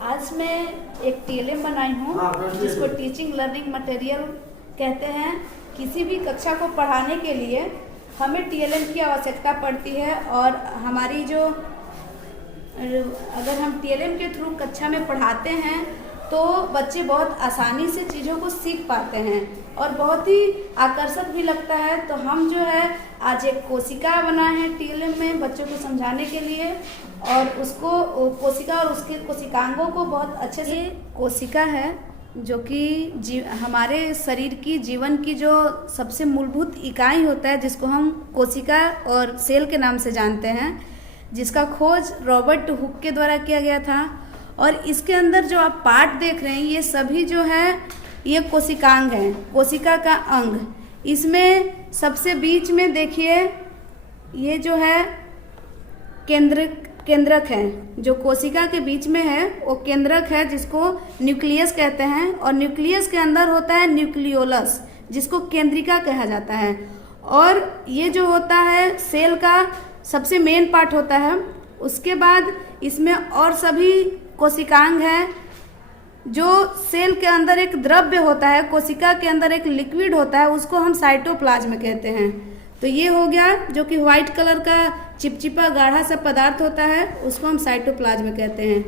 आज मैं एक टीएलएम बनाई हूँ जिसको टीचिंग लर्निंग मटेरियल कहते हैं। किसी भी कक्षा को पढ़ाने के लिए हमें टीएलएम की आवश्यकता पड़ती है और हमारी जो अगर हम टीएलएम के थ्रू कक्षा में पढ़ाते हैं तो बच्चे बहुत आसानी से चीज़ों को सीख पाते हैं और बहुत ही आकर्षक भी लगता है। तो हम जो है आज एक कोशिका बनाए हैं टीएलएम में बच्चों को समझाने के लिए और उसको कोशिका और उसके कोशिकांगों को बहुत अच्छे से। कोशिका है जो कि हमारे शरीर की जीवन की जो सबसे मूलभूत इकाई होता है जिसको हम कोशिका और सेल के नाम से जानते हैं, जिसका खोज रॉबर्ट हुक के द्वारा किया गया था। और इसके अंदर जो आप पार्ट देख रहे हैं ये सभी जो है ये कोशिकांग हैं, कोशिका का अंग। इसमें सबसे बीच में देखिए ये जो है केंद्रक है, जो कोशिका के बीच में है वो केंद्रक है जिसको न्यूक्लियस कहते हैं। और न्यूक्लियस के अंदर होता है न्यूक्लियोलस जिसको केंद्रिका कहा जाता है। और ये जो होता है सेल का सबसे मेन पार्ट होता है। उसके बाद इसमें और सभी कोशिकांग हैं। जो सेल के अंदर एक द्रव्य होता है, कोशिका के अंदर एक लिक्विड होता है, उसको हम साइटोप्लाज्म कहते हैं। तो ये हो गया जो कि व्हाइट कलर का चिपचिपा गाढ़ा सा पदार्थ होता है, उसको हम साइटोप्लाज्म कहते हैं।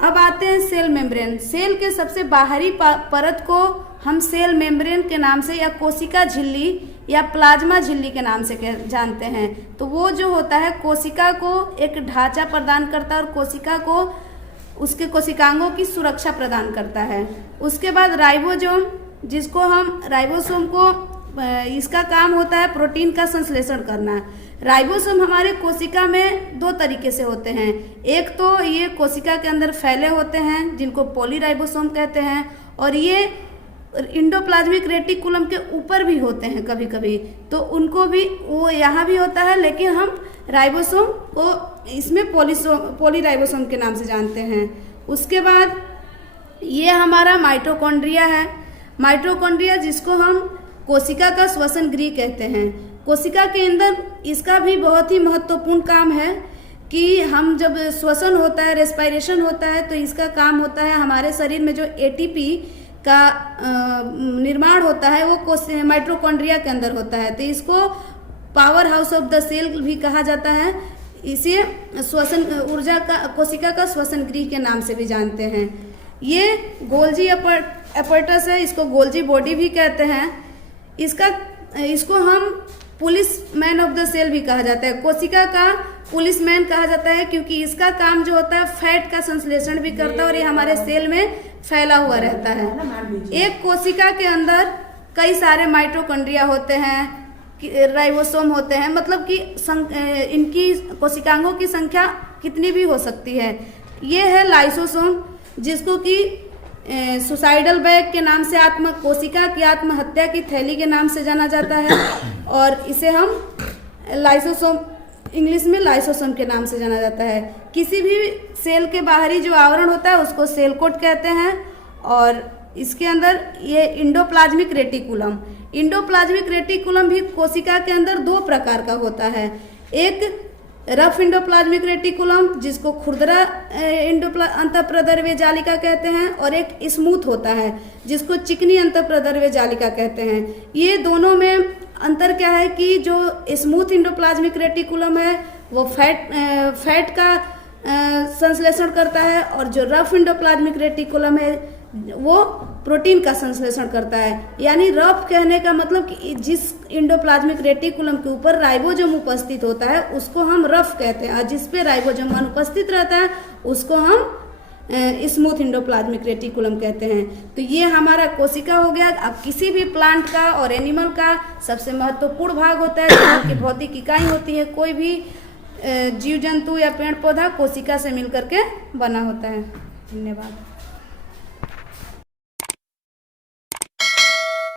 अब आते हैं सेल मेम्ब्रेन। सेल के सबसे बाहरी परत को हम सेल मेम्ब्रेन के नाम से या कोशिका झिल्ली या प्लाज्मा झिल्ली के नाम से जानते हैं। तो वो जो होता है कोशिका को एक ढांचा प्रदान करता है और कोशिका को उसके कोशिकांगों की सुरक्षा प्रदान करता है। उसके बाद राइबोसोम, जिसको हम राइबोसोम को इसका काम होता है प्रोटीन का संश्लेषण करना। राइबोसोम हमारे कोशिका में दो तरीके से होते हैं। एक तो ये कोशिका के अंदर फैले होते हैं जिनको पॉलीराइबोसोम कहते हैं, और ये इंडोप्लाज्मिक रेटिकुलम के ऊपर भी होते हैं कभी कभी, तो उनको भी वो यहाँ भी होता है, लेकिन हम राइबोसोम को इसमें पॉलीराइबोसोम के नाम से जानते हैं। उसके बाद ये हमारा माइटोकॉन्ड्रिया है। माइटोकॉन्ड्रिया जिसको हम कोशिका का श्वसन गृह कहते हैं। कोशिका के अंदर इसका भी बहुत ही महत्वपूर्ण काम है कि हम जब श्वसन होता है, रेस्पिरेशन होता है, तो इसका काम होता है हमारे शरीर में जो एटीपी का निर्माण होता है वो माइटोकॉन्ड्रिया के अंदर होता है। तो इसको powerhouse of the cell भी कहा जाता है। इसे श्वसन ऊर्जा का कोशिका का श्वसन गृह के नाम से भी जानते हैं। ये गोल्जी अपैरेटस है, इसको गोल्जी बॉडी भी कहते हैं। इसको हम policeman of the cell भी कहा जाता है। कोशिका का पुलिस मैन कहा जाता है क्योंकि इसका काम जो होता है फैट का संश्लेषण भी करता है और ये हमारे सेल में फैला हुआ रहता है। एक कोशिका के अंदर कई सारे माइटोकॉन्ड्रिया होते हैं, राइबोसोम होते हैं, मतलब कि इनकी कोशिकांगों की संख्या कितनी भी हो सकती है। ये है लाइसोसोम जिसको कि सुसाइडल बैग के नाम से कोशिका की आत्महत्या की थैली के नाम से जाना जाता है, और इसे हम लाइसोसोम इंग्लिश में लाइसोसोम के नाम से जाना जाता है। किसी भी सेल के बाहरी जो आवरण होता है उसको सेल कोट कहते हैं। और इसके अंदर ये इंडोप्लाज्मिक रेटिकुलम भी कोशिका के अंदर दो प्रकार का होता है। एक रफ इंडोप्लाज्मिक रेटिकुलम जिसको खुरदरा अंतःप्रद्रव्य जालिका कहते हैं, और एक स्मूथ होता है जिसको चिकनी अंतःप्रद्रव्य जालिका कहते हैं। ये दोनों में अंतर क्या है कि जो स्मूथ इंडोप्लाज्मिक रेटिकुलम है वो फैट का संश्लेषण करता है, और जो रफ इंडोप्लाज्मिक रेटिकुलम है वो प्रोटीन का संश्लेषण करता है। यानी रफ कहने का मतलब कि जिस इंडोप्लाज्मिक रेटिकुलम के ऊपर राइबोसोम उपस्थित होता है उसको हम रफ कहते हैं, और जिस पे राइबोसोम अनुपस्थित रहता है उसको हम स्मूथ इंडोप्लाज्मिक रेटिकुलम कहते हैं। तो ये हमारा कोशिका हो गया। अब किसी भी प्लांट का और एनिमल का सबसे महत्वपूर्ण भाग होता है जिसकी भौतिक इकाई होती है। कोई भी जीव जंतु या पेड़ पौधा कोशिका से मिलकर के बना होता है। धन्यवाद।